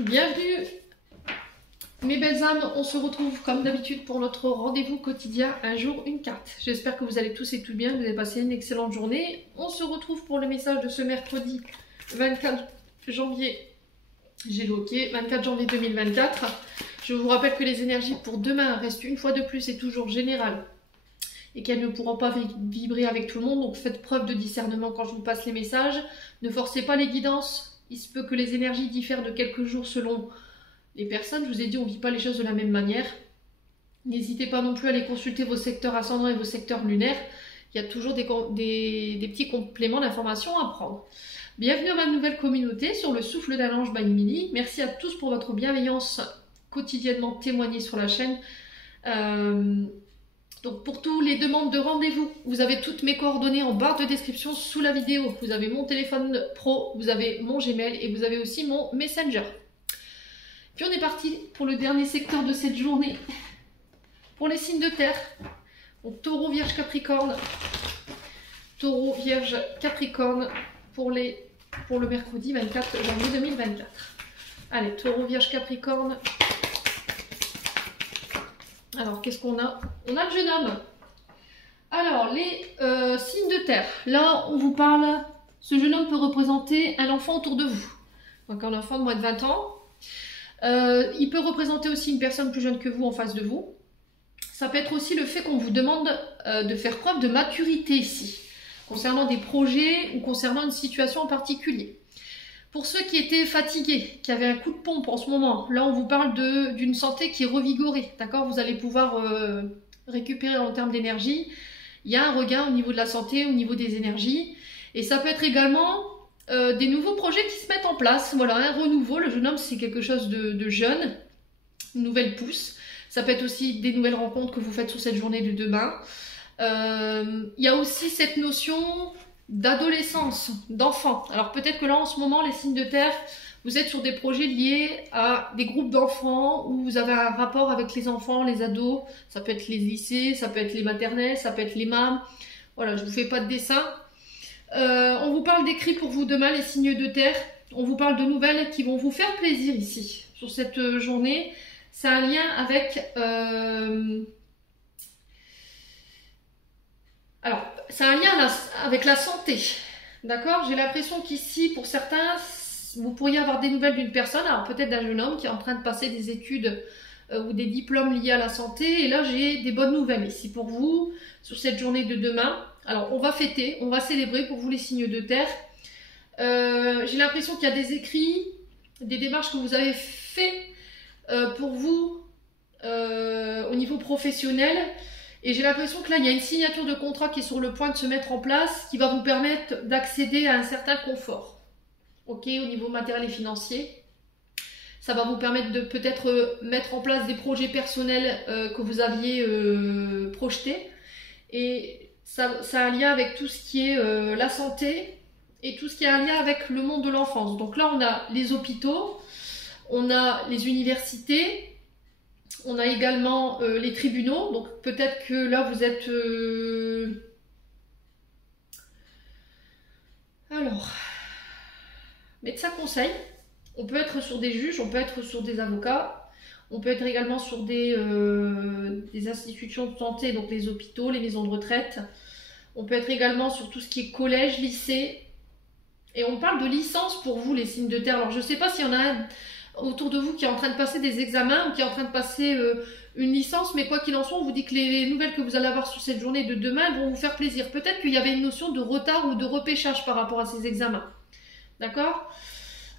Bienvenue mes belles âmes, on se retrouve comme d'habitude pour notre rendez-vous quotidien, un jour une carte. J'espère que vous allez tous et tout bien, que vous avez passé une excellente journée. On se retrouve pour le message de ce mercredi 24 janvier, j'ai le OK, 24 janvier 2024. Je vous rappelle que les énergies pour demain restent une fois de plus et toujours générales et qu'elles ne pourront pas vibrer avec tout le monde, donc faites preuve de discernement quand je vous passe les messages. Ne forcez pas les guidances, il se peut que les énergies diffèrent de quelques jours selon les personnes. Je vous ai dit, on ne vit pas les choses de la même manière. N'hésitez pas non plus à aller consulter vos secteurs ascendants et vos secteurs lunaires. Il y a toujours des petits compléments d'informations à prendre. Bienvenue à ma nouvelle communauté sur le souffle d'un ange by Mini. Merci à tous pour votre bienveillance quotidiennement témoignée sur la chaîne. Donc pour tous les demandes de rendez-vous, vous avez toutes mes coordonnées en barre de description sous la vidéo. Vous avez mon téléphone pro, vous avez mon Gmail et vous avez aussi mon Messenger. Puis on est parti pour le dernier secteur de cette journée. Pour les signes de terre. Donc Taureau, Vierge, Capricorne. Taureau, Vierge, Capricorne pour le mercredi 24 janvier 2024. Allez, Taureau, Vierge, Capricorne. Alors, qu'est-ce qu'on a? On a le jeune homme. Alors, les signes de terre. Là, on vous parle, ce jeune homme peut représenter un enfant autour de vous. Donc, un enfant de moins de 20 ans. Il peut représenter aussi une personne plus jeune que vous en face de vous. Ça peut être aussi le fait qu'on vous demande de faire preuve de maturité ici, concernant des projets ou concernant une situation en particulier. Pour ceux qui étaient fatigués, qui avaient un coup de pompe en ce moment, là on vous parle d'une santé qui est revigorée, d'accord? Vous allez pouvoir récupérer en termes d'énergie. Il y a un regain au niveau de la santé, au niveau des énergies. Et ça peut être également des nouveaux projets qui se mettent en place. Voilà, un renouveau. Le jeune homme, c'est quelque chose de jeune, une nouvelle pousse. Ça peut être aussi des nouvelles rencontres que vous faites sur cette journée de demain. Il y a aussi cette notion d'adolescence, d'enfant. Alors peut-être que là en ce moment les signes de terre, vous êtes sur des projets liés à des groupes d'enfants où vous avez un rapport avec les enfants, les ados, ça peut être les lycées, ça peut être les maternelles, ça peut être les mâmes. Voilà, je vous fais pas de dessin. On vous parle d'écrits pour vous demain les signes de terre, on vous parle de nouvelles qui vont vous faire plaisir ici sur cette journée. C'est un lien avec alors, c'est un lien avec la santé, d'accord? J'ai l'impression qu'ici, pour certains, vous pourriez avoir des nouvelles d'une personne, alors peut-être d'un jeune homme qui est en train de passer des études ou des diplômes liés à la santé, et là j'ai des bonnes nouvelles ici pour vous, sur cette journée de demain. Alors, on va fêter, on va célébrer pour vous les signes de terre. J'ai l'impression qu'il y a des écrits, des démarches que vous avez fait pour vous au niveau professionnel. Et j'ai l'impression que là, il y a une signature de contrat qui est sur le point de se mettre en place, qui va vous permettre d'accéder à un certain confort. Ok, au niveau matériel et financier. Ça va vous permettre de peut-être mettre en place des projets personnels que vous aviez projetés. Et ça a un lien avec tout ce qui est la santé et tout ce qui a un lien avec le monde de l'enfance. Donc là, on a les hôpitaux, on a les universités. On a également les tribunaux, donc peut-être que là vous êtes... Alors, médecin conseil, on peut être sur des juges, on peut être sur des avocats, on peut être également sur des institutions de santé, donc les hôpitaux, les maisons de retraite. On peut être également sur tout ce qui est collège, lycée. Et on parle de licence pour vous, les signes de terre. Alors je ne sais pas s'il y en a un autour de vous qui est en train de passer des examens ou qui est en train de passer une licence, mais quoi qu'il en soit, on vous dit que les nouvelles que vous allez avoir sur cette journée de demain vont vous faire plaisir. Peut-être qu'il y avait une notion de retard ou de repêchage par rapport à ces examens. D'accord?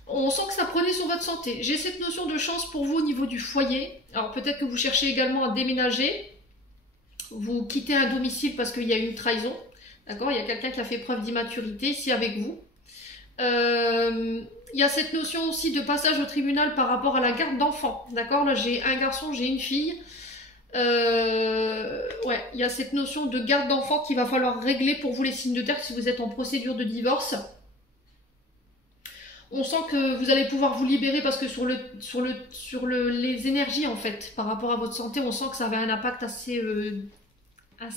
On sent que ça prenait sur votre santé. J'ai cette notion de chance pour vous au niveau du foyer. Alors peut-être que vous cherchez également à déménager. Vous quittez un domicile parce qu'il y a une trahison. D'accord? Il y a quelqu'un qui a fait preuve d'immaturité ici avec vous. Il y a cette notion aussi de passage au tribunal par rapport à la garde d'enfants. D'accord? Là, j'ai un garçon, j'ai une fille. Ouais, il y a cette notion de garde d'enfants qu'il va falloir régler pour vous les signes de terre si vous êtes en procédure de divorce. On sent que vous allez pouvoir vous libérer parce que sur les énergies en fait, par rapport à votre santé, on sent que ça avait un impact assez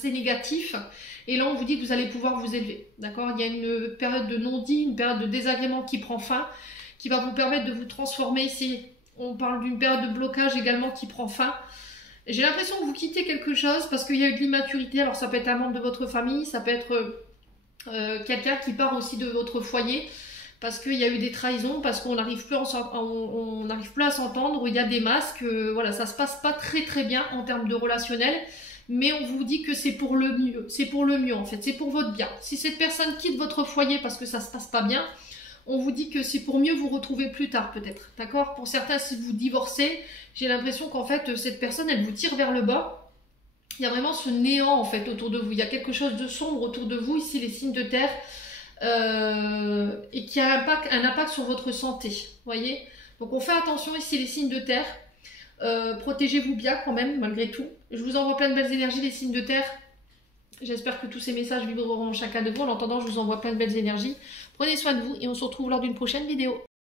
négatif. Et là, on vous dit que vous allez pouvoir vous élever. D'accord? Il y a une période de non-dit, une période de désagrément qui prend fin, qui va vous permettre de vous transformer ici On parle d'une période de blocage également qui prend fin. J'ai l'impression que vous quittez quelque chose parce qu'il y a eu de l'immaturité. Alors ça peut être un membre de votre famille, ça peut être quelqu'un qui part aussi de votre foyer parce qu'il y a eu des trahisons, parce qu'on n'arrive plus, plus à s'entendre, il y a des masques, voilà, ça se passe pas très très bien en termes de relationnel, mais on vous dit que c'est pour le mieux, en fait, c'est pour votre bien. Si cette personne quitte votre foyer parce que ça se passe pas bien, on vous dit que c'est pour mieux vous retrouver plus tard peut-être, d'accord? Pour certains, si vous divorcez, j'ai l'impression qu'en fait, cette personne, elle vous tire vers le bas. Il y a vraiment ce néant en fait autour de vous, il y a quelque chose de sombre autour de vous, ici les signes de terre, et qui a un impact sur votre santé, voyez. Donc on fait attention ici les signes de terre, protégez-vous bien quand même malgré tout. Je vous envoie plein de belles énergies les signes de terre. J'espère que tous ces messages vibreront chacun de vous. En attendant, je vous envoie plein de belles énergies. Prenez soin de vous et on se retrouve lors d'une prochaine vidéo.